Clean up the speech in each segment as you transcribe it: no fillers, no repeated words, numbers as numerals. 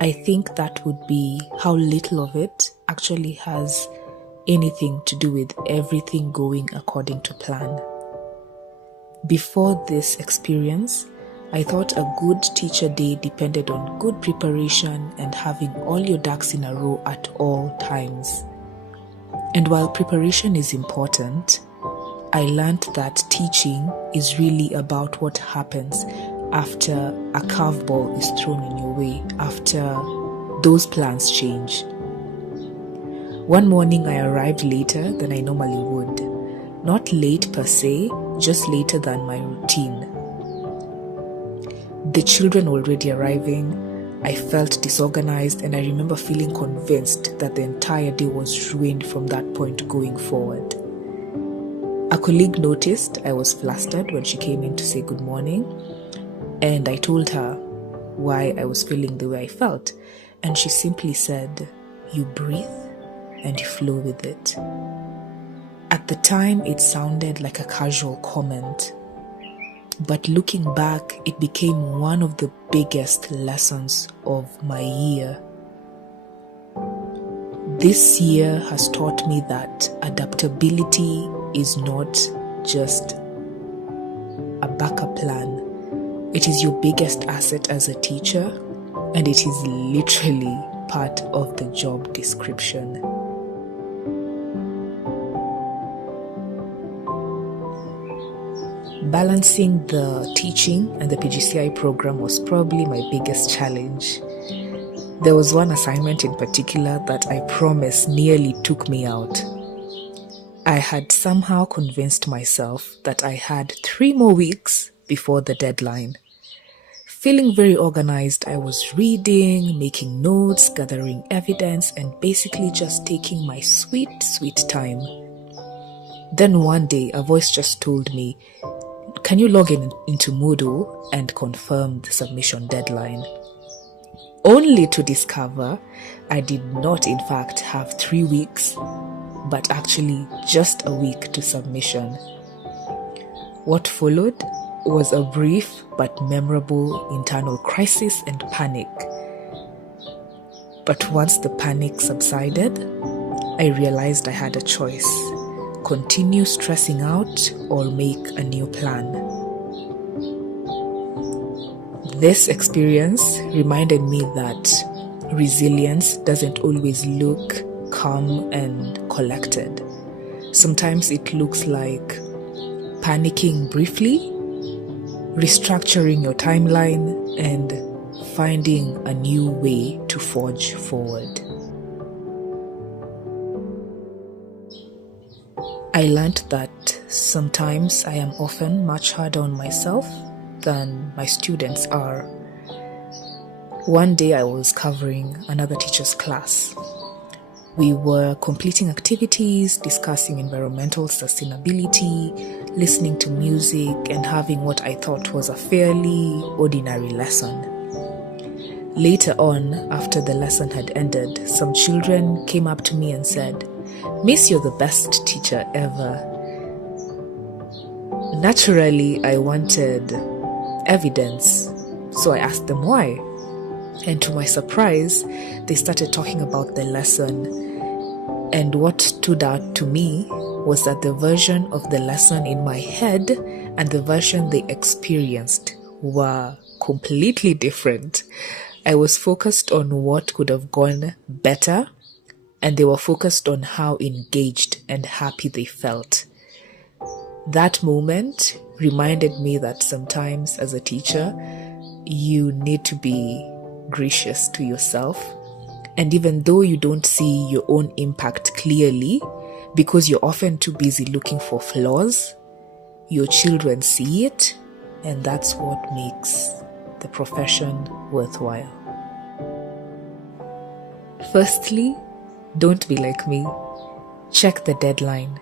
I think that would be how little of it actually has anything to do with everything going according to plan. Before this experience, I thought a good teacher day depended on good preparation and having all your ducks in a row at all times. And while preparation is important, I learned that teaching is really about what happens after a curveball is thrown in your way, after those plans change. One morning I arrived later than I normally would. Not late per se, just later than my routine. The children already arriving, I felt disorganized, and I remember feeling convinced that the entire day was ruined from that point going forward. A colleague noticed I was flustered when she came in to say good morning, and I told her why I was feeling the way I felt, and she simply said, "You breathe and you flow with it." At the time, it sounded like a casual comment, but looking back, it became one of the biggest lessons of my year. This year has taught me that adaptability is not just a backup plan. It is your biggest asset as a teacher, and it is literally part of the job description. Balancing the teaching and the PGCEi program was probably my biggest challenge. There was one assignment in particular that I promise nearly took me out. I had somehow convinced myself that I had 3 more weeks before the deadline. Feeling very organized, I was reading, making notes, gathering evidence, and basically just taking my sweet time. Then one day, a voice just told me, "Can you log into Moodle and confirm the submission deadline?" Only to discover I did not in fact have 3 weeks, but actually just a week to submission. What followed was a brief but memorable internal crisis and panic. But once the panic subsided, I realized I had a choice: continue stressing out or make a new plan. This experience reminded me that resilience doesn't always look calm and collected. Sometimes it looks like panicking briefly, restructuring your timeline, and finding a new way to forge forward. I learned that sometimes I am often much harder on myself than my students are. One day I was covering another teacher's class. We were completing activities, discussing environmental sustainability, listening to music, and having what I thought was a fairly ordinary lesson. Later on, after the lesson had ended, some children came up to me and said, "Miss, you're the best teacher ever." Naturally, I wanted evidence, so I asked them why. And to my surprise, they started talking about the lesson. And what stood out to me was that the version of the lesson in my head and the version they experienced were completely different. I was focused on what could have gone better, and they were focused on how engaged and happy they felt. That moment reminded me that sometimes as a teacher, you need to be gracious to yourself. And even though you don't see your own impact clearly, because you're often too busy looking for flaws, your children see it, and that's what makes the profession worthwhile. Firstly, don't be like me. Check the deadline.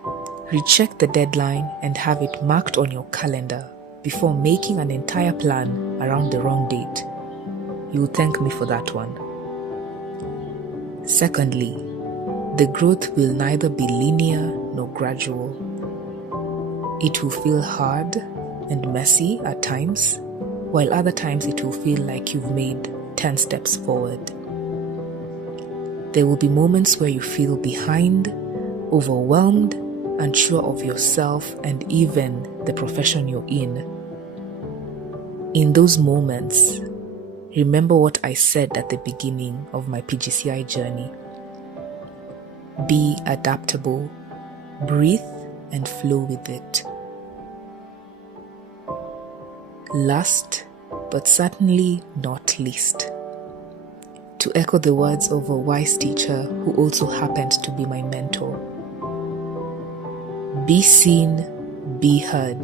Recheck the deadline and have it marked on your calendar before making an entire plan around the wrong date. You'll thank me for that one. Secondly, the growth will neither be linear nor gradual. It will feel hard and messy at times, while other times it will feel like you've made 10 steps forward. There will be moments where you feel behind, overwhelmed, unsure of yourself and even the profession you're in. In those moments, remember what I said at the beginning of my PGCEi journey. Be adaptable, breathe and flow with it. Last, but certainly not least, to echo the words of a wise teacher who also happened to be my mentor, be seen, be heard.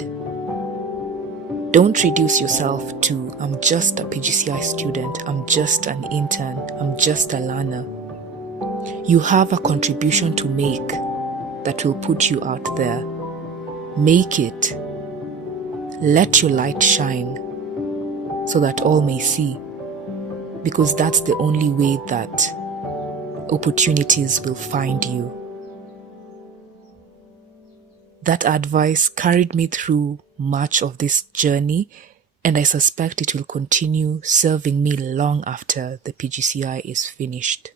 Don't reduce yourself to, I'm just a PGCEi student, I'm just an intern, I'm just a learner. You have a contribution to make that will put you out there. Make it. Let your light shine so that all may see, because that's the only way that opportunities will find you. That advice carried me through much of this journey, and I suspect it will continue serving me long after the PGCEi is finished.